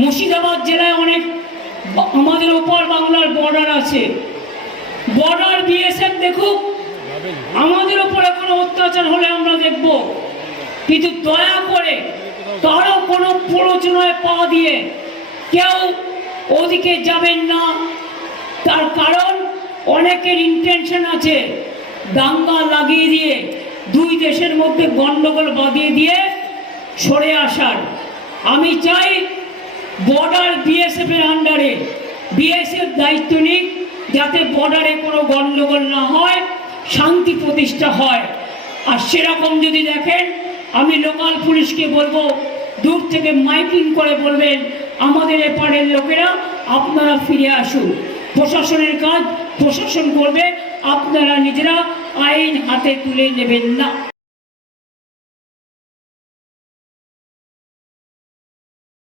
মুর্শিদাবাদ জেলায় অনেক আমাদের ওপর বাংলার বর্ডার আছে, বর্ডার বিএসএফ দেখুক, আমাদের ওপরে কোনো অত্যাচার হলে আমরা দেখব, কিন্তু দয়া করে কারো কোনো প্ররোচনায় পা দিয়ে কেউ ওদিকে যাবেন না। তার কারণ অনেকের ইন্টেনশন আছে দাঙ্গা লাগিয়ে দিয়ে দুই দেশের মধ্যে গন্ডগোল বাঁধিয়ে দিয়ে সরে আসার। আমি চাই বর্ডার বিএসএফ এর আন্ডারে বিএসএফ দায়িত্ব নিক, যাতে বর্ডারে কোনো গন্ডগোল না হয়, শান্তি প্রতিষ্ঠা হয়। আর সেরকম যদি দেখেন, আমি লোকাল পুলিশকে বলবো দূর থেকে মাইকিং করে বলবেন আমাদের এপারের লোকেরা আপনারা ফিরে আসুন। প্রশাসনের কাজ প্রশাসন করবে, আপনারা নিজেরা আইন হাতে তুলে নেবেন না।